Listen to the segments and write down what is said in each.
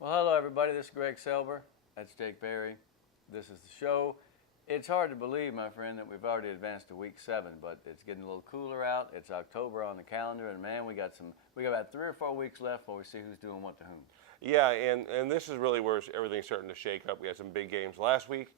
Well, hello, everybody. This is Greg Selber. That's Jake Berry. This is the show. It's hard to believe, my friend, that we've already advanced to week 7, but it's getting a little cooler out. It's October on the calendar, and man, we got about 3 or 4 weeks left before we see who's doing what to whom. Yeah, and this is really where everything's starting to shake up. We had some big games last week.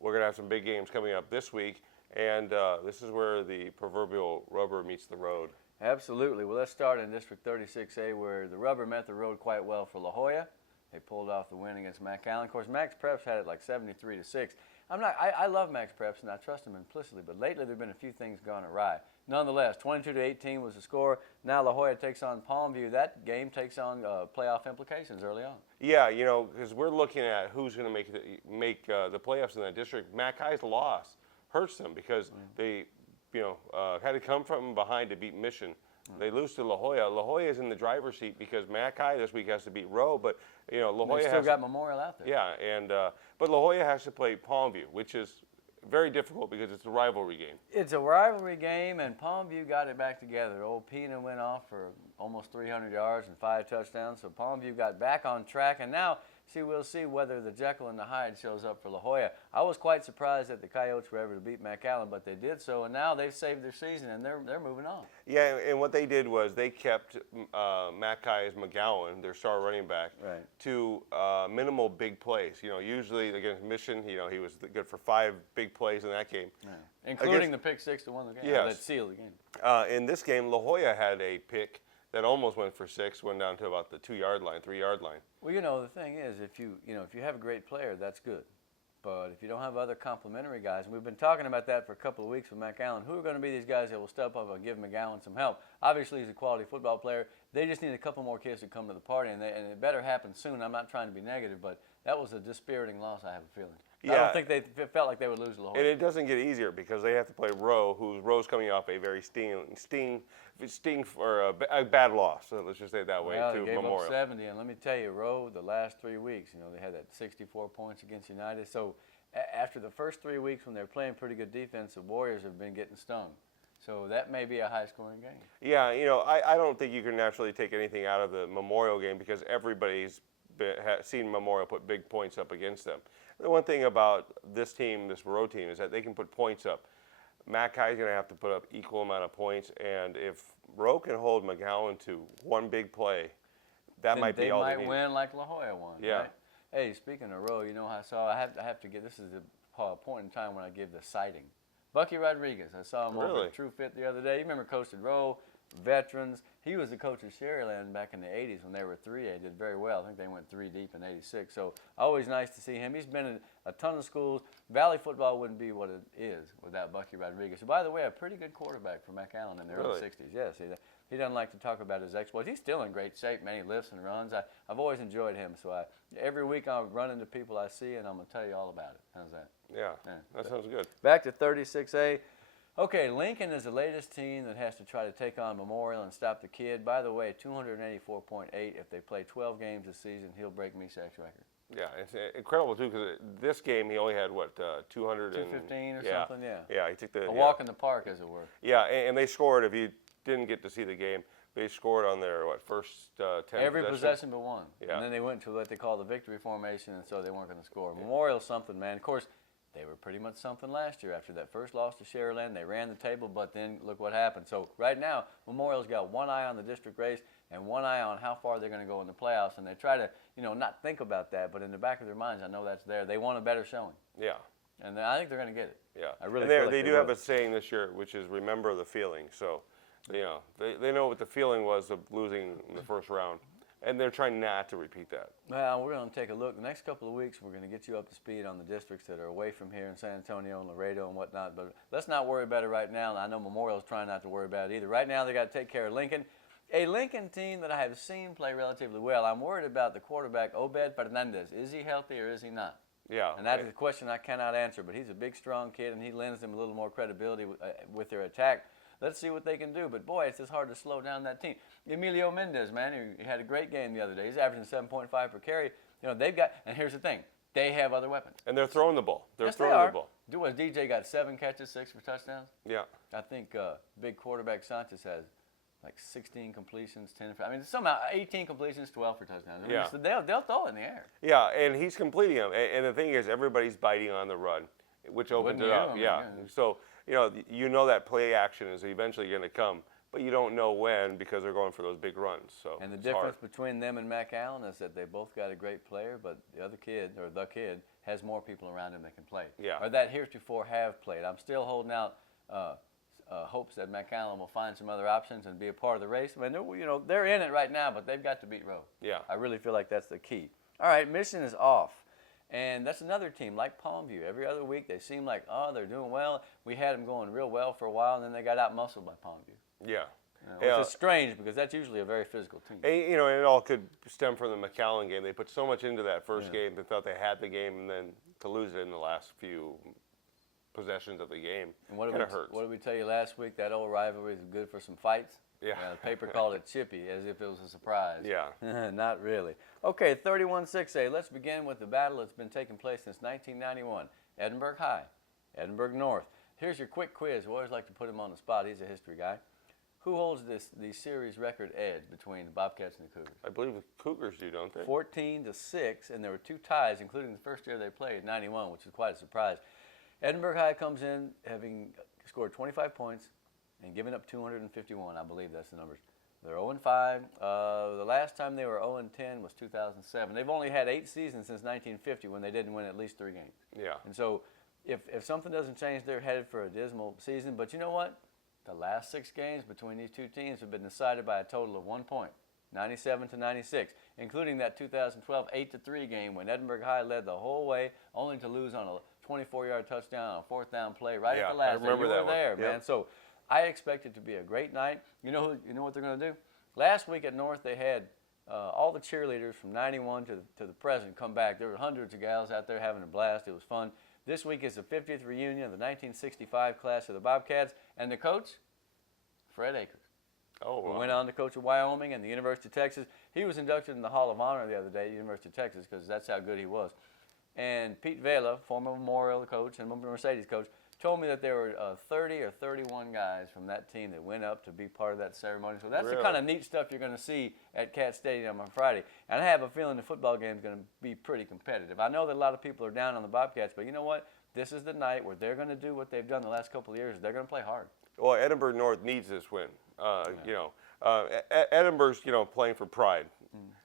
We're going to have some big games coming up this week, and this is where the proverbial rubber meets the road. Absolutely. Well, let's start in District 36A, where the rubber met the road quite well for La Jolla. They pulled off the win against McAllen. Of course, Max Preps had it like 73-6. I love Max Preps and I trust him implicitly, but lately there have been a few things gone awry. Nonetheless, 22-18 was the score. Now La Jolla takes on Palmview. That game takes on playoff implications early on. Yeah, you know, because we're looking at who's going to make the playoffs in that district. Mackay's loss hurts them because they, had to come from behind to beat Mission. They lose to La Jolla. La Jolla is in the driver's seat because Mackay this week has to beat Rowe, but La Jolla still got Memorial out there. Yeah, but La Jolla has to play Palmview, which is very difficult because it's a rivalry game. It's a rivalry game, and Palmview got it back together. Old Pina went off for almost 300 yards and 5 touchdowns, so Palmview got back on track, and now we'll see whether the Jekyll and the Hyde shows up for La Jolla. I was quite surprised that the Coyotes were able to beat McAllen, but they did so, and now they've saved their season, and they're moving on. Yeah, and what they did was they kept Mackay's McGowan, their star running back, right, to minimal big plays. Usually against Mission, he was good for 5 big plays in that game. Yeah. Including the pick 6 to win the game. Yes. That sealed the game. In this game, La Jolla had a pick that almost went for 6, went down to about the 2-yard line, 3-yard line. Well, the thing is, if you have a great player, that's good. But if you don't have other complementary guys, and we've been talking about that for a couple of weeks with McAllen, who are going to be these guys that will step up and give McGowan some help? Obviously, he's a quality football player. They just need a couple more kids to come to the party, and it better happen soon. I'm not trying to be negative, but that was a dispiriting loss, I have a feeling. Yeah. I don't think they felt like they would lose the whole. And it doesn't get easier because they have to play Rowe, Rowe's coming off a very sting for a bad loss. So let's just say it that way well, to they gave Memorial. Up 70, and let me tell you, Rowe, the last 3 weeks, they had that 64 points against United. So after the first 3 weeks when they're playing pretty good defense, the Warriors have been getting stung. So that may be a high-scoring game. Yeah, I don't think you can naturally take anything out of the Memorial game because everybody's seen Memorial put big points up against them. The one thing about this team, this Rowe team, is that they can put points up. Mackay's going to have to put up equal amount of points, and if Rowe can hold McGowan to one big play, that might be all they need. They might win like La Jolla won. Yeah. Right? Hey, speaking of Rowe, I have to get, this is the point in time when I give the sighting. Bucky Rodriguez, I saw him over at True Fit the other day. You remember coaching Rowe, veterans. He was the coach of Sherryland back in the 80s when they were 3A. Did very well. I think they went 3 deep in 86. So always nice to see him. He's been in a ton of schools. Valley football wouldn't be what it is without Bucky Rodriguez. So, by the way, a pretty good quarterback for McAllen in the early 60s. Yes, he doesn't like to talk about his exploits. He's still in great shape, man. He lifts and runs. I've always enjoyed him. So every week I run into people I see, and I'm going to tell you all about it. How's that? Yeah, that sounds good. Back to 36A. Okay, Lincoln is the latest team that has to try to take on Memorial and stop the kid. By the way, 284.8. If they play 12 games this season, he'll break Mesak's record. Yeah, it's incredible, too, because this game he only had, 215 or something, yeah. Yeah, he took a walk in the park, as it were. Yeah, and they scored. If you didn't get to see the game, they scored on their, first 10 Every possession but one. Yeah. And then they went to what they call the victory formation, and so they weren't going to score. Yeah. Memorial's something, man. Of course, they were pretty much something last year. After that first loss to Sherryland, they ran the table, but then look what happened. So right now, Memorial's got one eye on the district race and one eye on how far they're going to go in the playoffs, and they try to, not think about that, but in the back of their minds, I know that's there. They want a better showing. Yeah. And I think they're going to get it. Yeah. I really and feel like they do have a saying this year, which is remember the feeling. So, they know what the feeling was of losing in the first round. And they're trying not to repeat that. Well, we're going to take a look. The next couple of weeks, we're going to get you up to speed on the districts that are away from here in San Antonio and Laredo and whatnot. But let's not worry about it right now. And I know Memorial's trying not to worry about it either. Right now, they got to take care of Lincoln. A Lincoln team that I have seen play relatively well. I'm worried about the quarterback, Obed Fernandez. Is he healthy or is he not? Yeah. And that is a question I cannot answer. But he's a big, strong kid, and he lends them a little more credibility with their attack. Let's see what they can do. But, boy, it's just hard to slow down that team. Emilio Mendez, man, he had a great game the other day. He's averaging 7.5 per carry. They've got – and here's the thing. They have other weapons. And they're throwing the ball. Yes, they are. DJ got 7 catches, 6 for touchdowns. Yeah. I think big quarterback Sanchez has like 16 completions, 10. I mean, somehow 18 completions, 12 for touchdowns. I mean, Yeah. so they'll throw it in the air. Yeah, and he's completing them. And the thing is, everybody's biting on the run, which opens Wouldn't it you? up. I mean, Yeah. yeah. So, you know that play action is eventually going to come, but you don't know when because they're going for those big runs. So And the it's difference hard. between them and Mac Allen is that they both got a great player, but the other kid, or the kid, has more people around him that can play. Yeah. Or that heretofore have played. I'm still holding out hopes that Mac Allen will find some other options and be a part of the race. I mean, they're in it right now, but they've got to beat Rowe. Yeah. I really feel like that's the key. All right, Mission is off. And that's another team like Palmview. Every other week they seem like, they're doing well. We had them going real well for a while, and then they got out-muscled by Palmview. Yeah. Which is strange because that's usually a very physical team. And, and it all could stem from the McAllen game. They put so much into that first game. They thought they had the game, and then to lose it in the last few possessions of the game kind of hurts. What did we tell you last week? That old rivalry is good for some fights. Yeah. The paper called it chippy, as if it was a surprise. Yeah. Not really. Okay, 31-6A. Let's begin with the battle that's been taking place since 1991. Edinburgh High, Edinburgh North. Here's your quick quiz. We always like to put him on the spot. He's a history guy. Who holds the series record edge between the Bobcats and the Cougars? I believe the Cougars do, don't they? 14-6, and there were two ties, including the first year they played, 91, which is quite a surprise. Edinburgh High comes in having scored 25 points and given up 251. I believe that's the numbers. They're 0-5. The last time they were 0-10 was 2007. They've only had 8 seasons since 1950 when they didn't win at least 3 games. Yeah. And so if something doesn't change, they're headed for a dismal season. But you know what? The last 6 games between these two teams have been decided by a total of 1 point, 97-96, including that 2012 8-3 game when Edinburgh High led the whole way, only to lose on a 24-yard touchdown on a 4th down play right at the last. I remember you that were one. there, man. Yep. So I expect it to be a great night. You know what they're going to do? Last week at North, they had all the cheerleaders from 91 to the present come back. There were hundreds of gals out there having a blast. It was fun. This week is the 50th reunion of the 1965 class of the Bobcats, and the coach, Fred Akers. Oh, wow. Who went on to coach at Wyoming and the University of Texas. He was inducted in the Hall of Honor the other day at the University of Texas because that's how good he was. And Pete Vela, former Memorial coach and Mercedes coach, told me that there were 30 or 31 guys from that team that went up to be part of that ceremony. So that's the Really? kind of neat stuff you're going to see at Cat Stadium on Friday. And I have a feeling the football game is going to be pretty competitive. I know that a lot of people are down on the Bobcats, but you know what? This is the night where they're going to do what they've done the last couple of years. They're going to play hard. Well, Edinburgh North needs this win. Edinburgh's playing for pride,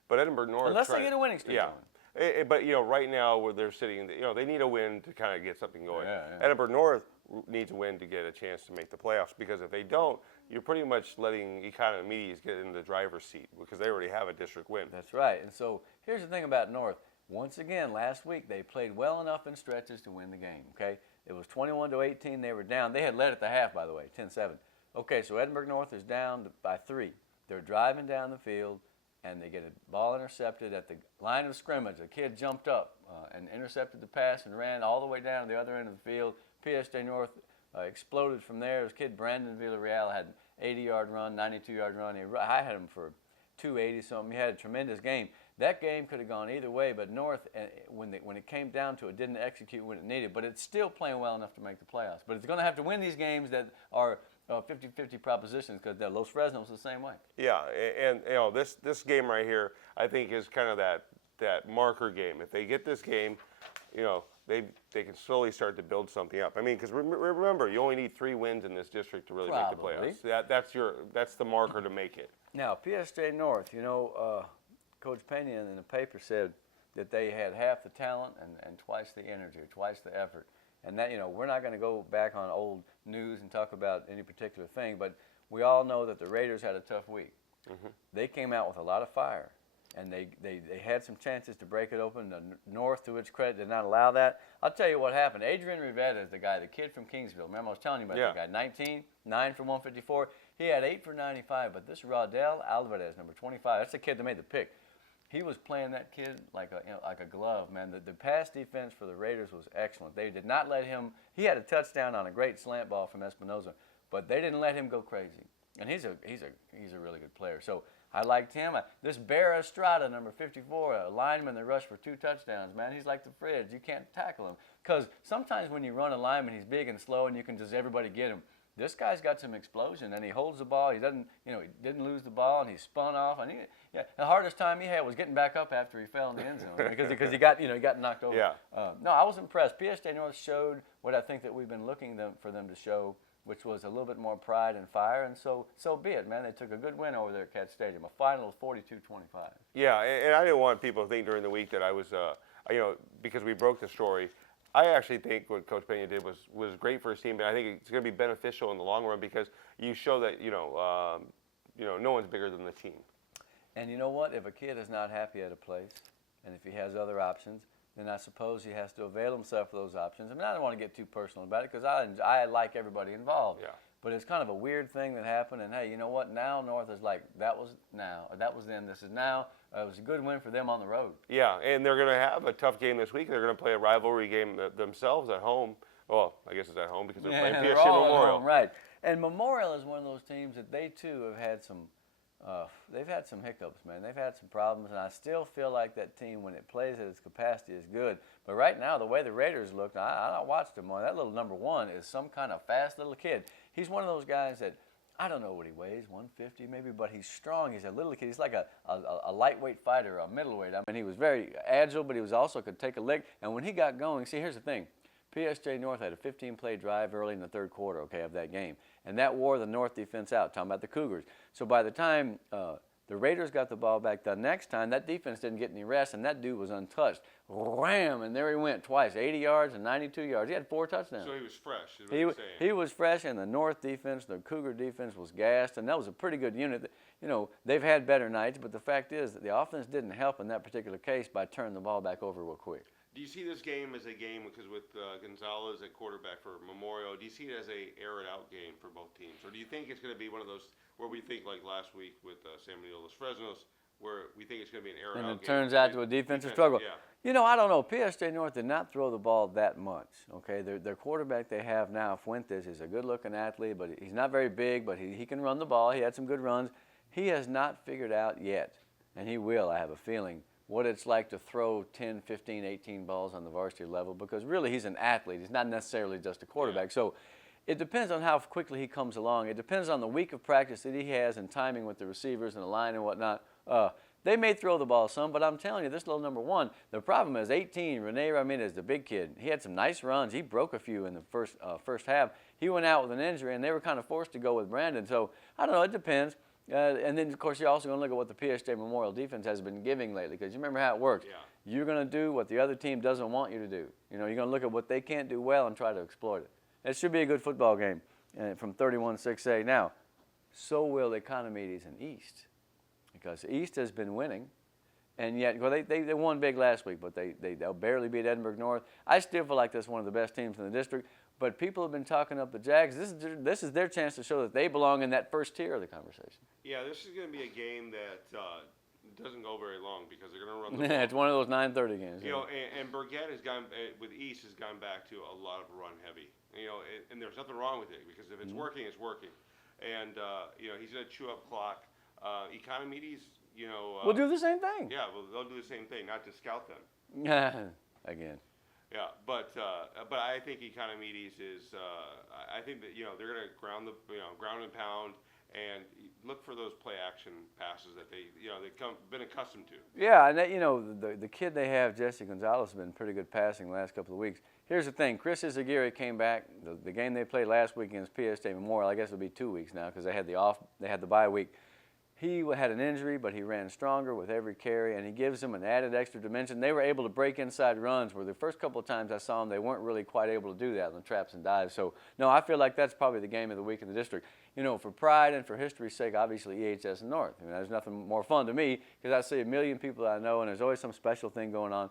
but Edinburgh North Unless they get a winning streak Yeah. going. But right now where they're sitting, they need a win to kind of get something going. Yeah. Edinburgh North needs a win to get a chance to make the playoffs because if they don't, you're pretty much letting Economides get in the driver's seat because they already have a district win. That's right. And so here's the thing about North. Once again, last week they played well enough in stretches to win the game. Okay, it was 21-18. They were down. They had led at the half, by the way, 10-7. Okay, so Edinburgh North is down by 3. They're driving down the field, and they get a ball intercepted at the line of scrimmage. A kid jumped up and intercepted the pass and ran all the way down to the other end of the field. PSG North exploded from there. This kid, Brandon Villarreal, had an 80-yard run, 92-yard run. I had him for 280-something. He had a tremendous game. That game could have gone either way, but North, when it came down to it, didn't execute when it needed. But it's still playing well enough to make the playoffs. But it's going to have to win these games that are 50-50 propositions because Los Fresnos the same way. Yeah, and this game right here, I think is kind of that marker game. If they get this game, they can slowly start to build something up. I mean, because remember, you only need 3 wins in this district to really make the Probably. playoffs. That's the marker to make it. Now, PSG North, Coach Pena in the paper said that they had half the talent and twice the energy, twice the effort. And that, we're not going to go back on old news and talk about any particular thing, but we all know that the Raiders had a tough week. Mm-hmm. They came out with a lot of fire, and they had some chances to break it open. The North, to its credit, did not allow that. I'll tell you what happened. Adrian Rivera is the guy, the kid from Kingsville. Remember I was telling you about that guy, 19, 9 for 154. He had 8 for 95, but this Rodell Alvarez, number 25, that's the kid that made the pick. He was playing that kid like a glove, man. The pass defense for the Raiders was excellent. They did not let him. He had a touchdown on a great slant ball from Espinoza, but they didn't let him go crazy. And he's a really good player. So I liked him. This Bear Estrada, number 54, a lineman that rushed for 2 touchdowns, man. He's like the fridge. You can't tackle him because sometimes when you run a lineman, he's big and slow, and you can just everybody get him. this guy's got some explosion, and he holds the ball. He doesn't, he didn't lose the ball, and he spun off. And the hardest time he had was getting back up after he fell in the end zone because he got, he got knocked over. Yeah. No, I was impressed. PSG North showed what I think that we've been looking for them to show, which was a little bit more pride and fire, and so be it, man. They took a good win over there at Cat Stadium, a final of 42-25. Yeah, and I didn't want people to think during the week that I was, because we broke the story. I actually think what Coach Pena did was great for his team, and I think it's going to be beneficial in the long run because you show that no one's bigger than the team. And you know what? If a kid is not happy at a place, and if he has other options, then I suppose he has to avail himself of those options. I mean, I don't want to get too personal about it because I like everybody involved. Yeah. But it's kind of a weird thing that happened, and hey, you know what? Now North is like, that was now, or that was then, this is now. It was a good win for them on the road. Yeah, and they're going to have a tough game this week. They're going to play a rivalry game themselves at home. Well, I guess it's at home because they're playing PSG Memorial. Home, right. And Memorial is one of those teams that they too have had some. They've had some hiccups, man. They've had some problems, and I still feel like that team, when it plays at its capacity, is good. But right now, the way the Raiders look, I watched them. That little number one is some kind of fast little kid. He's one of those guys that, I don't know what he weighs, 150 maybe, but he's strong. He's a little kid. He's like a lightweight fighter, a middleweight. I mean, he was very agile, but he was also could take a lick. And when he got going, see, here's the thing. PSG North had a 15-play drive early in the third quarter, of that game. And that wore the North defense out, talking about the Cougars. So by the time the Raiders got the ball back the next time, that defense didn't get any rest, and that dude was untouched. Wham! And there he went twice, 80 yards and 92 yards. He had 4 touchdowns. So he was fresh, is what you're saying. He was fresh, and the North defense, the Cougar defense, was gassed, and that was a pretty good unit. They've had better nights, but the fact is that the offense didn't help in that particular case by turning the ball back over real quick. Do you see this game as a game, because with Gonzalez at quarterback for Memorial, do you see it as a air-it-out game for both teams? Or do you think it's going to be one of those where we think like last week with San Benito Los Fresnos, where we think it's going to be an air-it-out game? And it turns out to a defensive struggle. Yeah. I don't know. PSG North did not throw the ball that much, okay? Their quarterback they have now, Fuentes, is a good-looking athlete, but he's not very big, but he can run the ball. He had some good runs. He has not figured out yet, and he will, I have a feeling, what it's like to throw 10, 15, 18 balls on the varsity level, because really he's an athlete. He's not necessarily just a quarterback. Yeah. So it depends on how quickly he comes along. It depends on the week of practice that he has and timing with the receivers and the line and whatnot. They may throw the ball some, but I'm telling you, this little number one, the problem is 18, Rene Ramirez, the big kid. He had some nice runs. He broke a few in the first half. He went out with an injury, and they were kind of forced to go with Brandon. So I don't know. It depends. And then, of course, you're also going to look at what the PSG Memorial defense has been giving lately, because you remember how it works. Yeah. You're going to do what the other team doesn't want you to do. You're going to look at what they can't do well and try to exploit it. It should be a good football game from 31-6A. Now, so will Economides and East, because East has been winning, and yet they won big last week, but they'll barely beat Edinburgh North. I still feel like that's one of the best teams in the district. But people have been talking up the Jags. This is their chance to show that they belong in that first tier of the conversation. Yeah, this is going to be a game that doesn't go very long because they're going to run the ball. It's one of those 9:30 games. And Burgett has gone with East has gone back to a lot of run heavy. And there's nothing wrong with it because if it's working, it's working. And he's going to chew up clock. Economides, will do the same thing. Yeah, well, they'll do the same thing, not to scout them. Again. Yeah, but I think Economides is. I think that they're going to ground and pound and look for those play action passes that they've been accustomed to. Yeah, and the kid they have, Jesse Gonzalez, has been pretty good passing the last couple of weeks. Here's the thing: Chris Izaguirre came back. The game they played last week against PSG Memorial, I guess it'll be 2 weeks now because they had the bye week. He had an injury, but he ran stronger with every carry, and he gives them an added extra dimension. They were able to break inside runs where the first couple of times I saw them, they weren't really quite able to do that on the traps and dives. So, no, I feel like that's probably the game of the week in the district. For pride and for history's sake, obviously EHS and North. There's nothing more fun to me because I see a million people that I know, and there's always some special thing going on.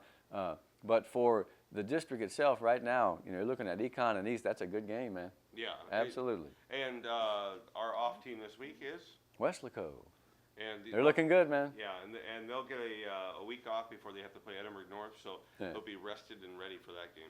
But for the district itself right now, you're looking at Econ and East. That's a good game, man. Yeah. Absolutely. And our off team this week is? Wesley Cove. And they're looking good, man. Yeah, and they'll get a week off before they have to play Edinburgh North, so they'll be rested and ready for that game.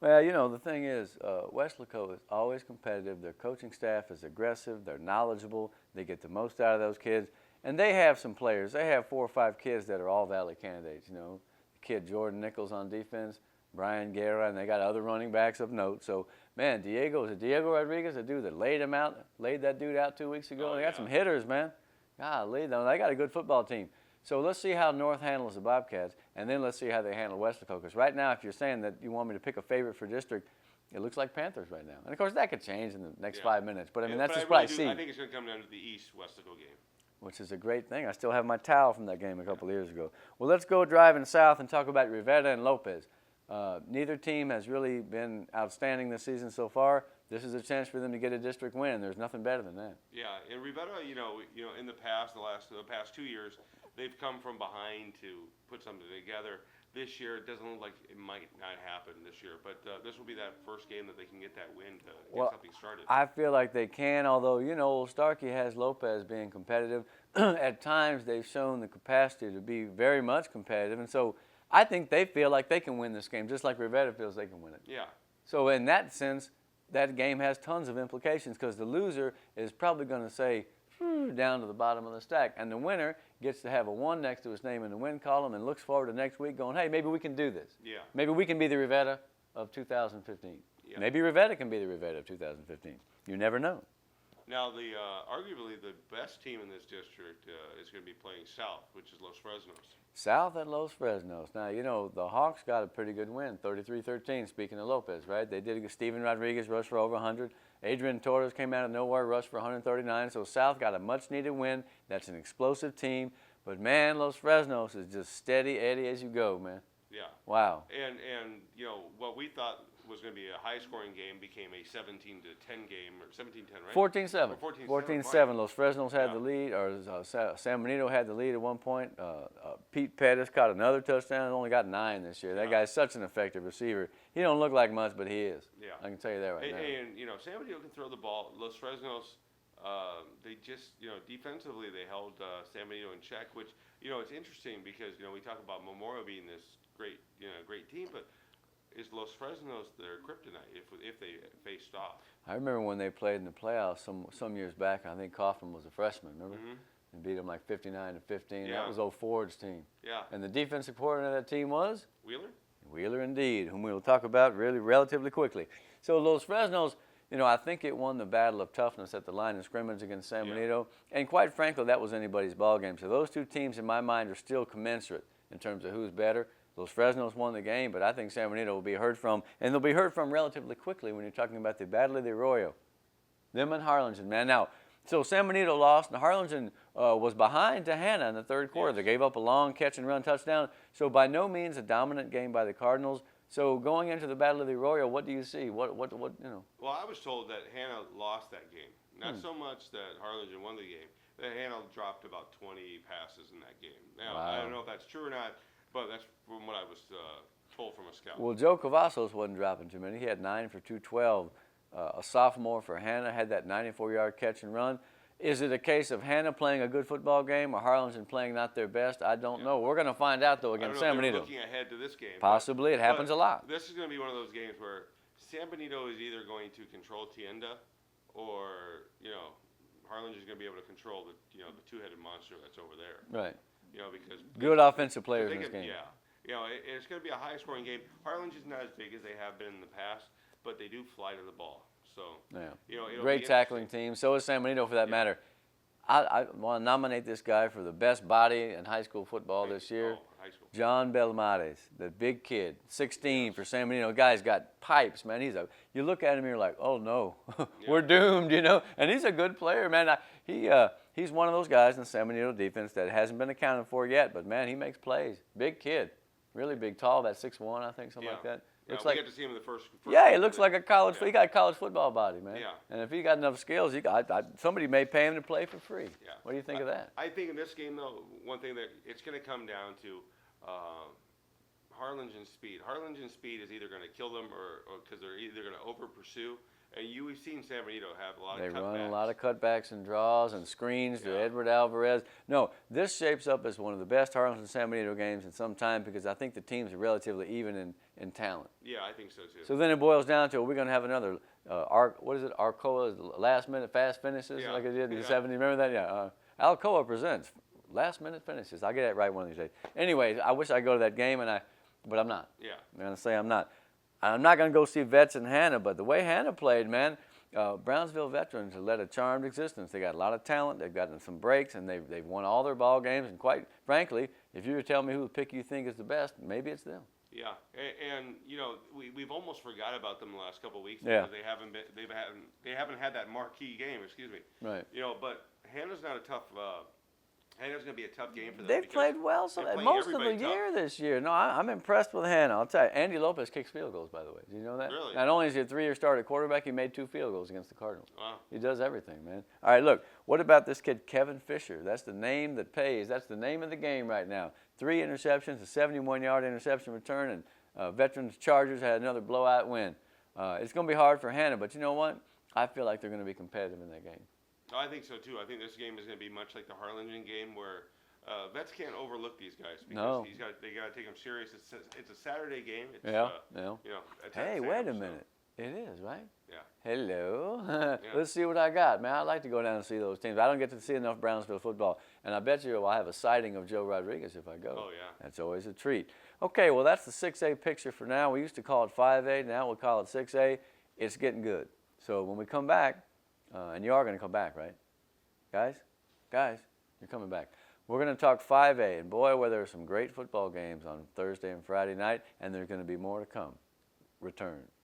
Well, the thing is, Wesley Cove is always competitive. Their coaching staff is aggressive. They're knowledgeable. They get the most out of those kids. And they have some players. They have 4 or 5 kids that are all Valley candidates, The kid Jordan Nichols on defense, Brian Guerra, and they got other running backs of note. So, man, Diego Rodriguez, the dude that laid that dude out 2 weeks ago? They got some hitters, man. Golly, though, they got a good football team. So let's see how North handles the Bobcats, and then let's see how they handle Weslaco. Because right now, if you're saying that you want me to pick a favorite for district, it looks like Panthers right now. And, of course, that could change in the next 5 minutes. But, I mean, that's just what I see. I think it's going to come down to the East Weslaco game. Which is a great thing. I still have my towel from that game a couple of years ago. Well, let's go driving south and talk about Rivera and Lopez. Neither team has really been outstanding this season so far. This is a chance for them to get a district win. There's nothing better than that. Yeah, and Rivera, you know, in the past, the past 2 years, they've come from behind to put something together. This year, it doesn't look like it might not happen this year, but this will be that first game that they can get that win to get something started. I feel like they can, although, you know, Starkey has Lopez being competitive. At times, they've shown the capacity to be very much competitive, and so I think they feel like they can win this game, just like Rivera feels they can win it. Yeah. So in that sense, that game has tons of implications because the loser is probably going to say, down to the bottom of the stack. And the winner gets to have a 1 next to his name in the win column and looks forward to next week going, hey, maybe we can do this. Yeah. Maybe we can be the Rivera of 2015. Yeah. Maybe Rivera can be the Rivera of 2015. You never know. Now, arguably the best team in this district is going to be playing South, which is Los Fresnos. South at Los Fresnos. Now, you know, the Hawks got a pretty good win, 33-13, speaking of Lopez, right? They did. Steven Rodriguez rushed for over 100. Adrian Torres came out of nowhere, rushed for 139. So South got a much-needed win. That's an explosive team. But, man, Los Fresnos is just steady Eddie as you go, man. Yeah. Wow. And you know, what we thought was going to be a high-scoring game became a 17-10 game, or 17-10, right? 14-7. 14-7. Los Fresnos had the lead, or San Benito had the lead at one point. Pete Pettis caught another touchdown. Only got 9 this year. That guy's such an effective receiver. He don't look like much, but he is. Yeah. I can tell you that right now. And you know, San Benito can throw the ball. Los Fresnos, they just, you know, defensively they held San Benito in check, which, you know, it's interesting because, you know, we talk about Memorial being this great, you know, great team, but is Los Fresnos their kryptonite if they faced off? I remember when they played in the playoffs some years back. I think Kaufman was a freshman. Remember? Mm-hmm. And beat them like 59-15. Yeah. That was Old Ford's team. Yeah. And the defensive coordinator of that team was Wheeler. Wheeler, indeed, whom we will talk about really relatively quickly. So Los Fresnos, you know, I think it won the battle of toughness at the line of scrimmage against San Benito. And quite frankly, that was anybody's ball game. So those two teams, in my mind, are still commensurate in terms of who's better. Los Fresnos won the game, but I think San Benito will be heard from, and they'll be heard from relatively quickly when you're talking about the Battle of the Arroyo. Them and Harlingen, man. Now, so San Benito lost, and Harlingen was behind to Hanna in the third quarter. They gave up a long catch-and-run touchdown. So by no means a dominant game by the Cardinals. So going into the Battle of the Arroyo, what do you see? What you know? Well, I was told that Hanna lost that game. Not so much that Harlingen won the game. That Hanna dropped about 20 passes in that game. Now, I don't know if that's true or not, but that's from what I was told from a scout. Well, Joe Cavazos wasn't dropping too many. He had 9 for 212. A sophomore for Hanna had that 94-yard catch and run. Is it a case of Hanna playing a good football game or Harlingen playing not their best? I don't know. We're going to find out, though, against San Benito. Looking ahead to this game. Possibly. It happens a lot. This is going to be one of those games where San Benito is either going to control Tienda or, you know, Harlingen is going to be able to control the two-headed monster that's over there. Right. You know, because good offensive players in this game. Yeah. You know, it's going to be a high-scoring game. Harlingen's not as big as they have been in the past, but they do fly to the ball. So, yeah. You know, great tackling team. So is San Benito, for that matter. I want to nominate this guy for the best body in high school football this year. High school. John Belmares, the big kid, 16 for San Benito. Guy's got pipes, man. You look at him, you're like, oh no, we're doomed, you know. And he's a good player, man. He's one of those guys in the San Benito defense that hasn't been accounted for yet, but man, he makes plays. Big kid, really big, tall, about 6'1", I think, something like that. Looks like, we get to see him in the first yeah, he looks like a college. He got a college football body, man. Yeah. And if he got enough skills, somebody may pay him to play for free. Yeah. What do you think of that? I think in this game, though, one thing that it's going to come down to Harlingen's speed. Harlingen's speed is either going to kill them or because they're either going to over pursue. And we've seen San Benito have a lot of cutbacks. They run a lot of cutbacks and draws and screens to Edward Alvarez. No, this shapes up as one of the best Harlingen-San Benito games in some time because I think the teams are relatively even in talent. Yeah, I think so too. So then it boils down to, are we going to have another, Arcoa's last-minute fast finishes like it did in the 70s? Remember that? Yeah. Alcoa presents last-minute finishes. I'll get that right one of these days. Anyway, I wish I could go to that game, and but I'm not. Yeah. I'm going to say I'm not. I'm not going to go see Vets and Hannah, but the way Hannah played, man, Brownsville Veterans have led a charmed existence. They got a lot of talent. They've gotten some breaks, and they've won all their ball games. And quite frankly, if you were to tell me who the pick you think is the best, maybe it's them. Yeah, and we've almost forgot about them the last couple of weeks Yeah. because they haven't had that marquee game. Excuse me. Right. But Hannah's not a tough. Hannah's going to be a tough game for them. They've played well most of the year this year. No, I'm impressed with Hannah. I'll tell you, Andy Lopez kicks field goals, by the way. Do you know that? Really? Not only is he a 3-year starter quarterback, he made 2 field goals against the Cardinals. Wow. He does everything, man. All right, look, what about this kid, Kevin Fisher? That's the name that pays. That's the name of the game right now. 3 interceptions, a 71-yard interception return, and Veterans Chargers had another blowout win. It's going to be hard for Hannah, but you know what? I feel like they're going to be competitive in that game. I think so, too. I think this game is going to be much like the Harlingen game where Vets can't overlook these guys because they got to take them serious. It's a Saturday game. It's, yeah. Hey, wait a minute. It is, right? Yeah. Hello. Yeah. Let's see what I got, man. I'd like to go down and see those teams. I don't get to see enough Brownsville football. And I bet you I'll have a sighting of Joe Rodriguez if I go. Oh, yeah. That's always a treat. Okay, well, that's the 6A picture for now. We used to call it 5A. Now we'll call it 6A. It's getting good. So when we come back, and you are going to come back, right? Guys, you're coming back. We're going to talk 5A. And, boy, where there are some great football games on Thursday and Friday night, and there's going to be more to come. Return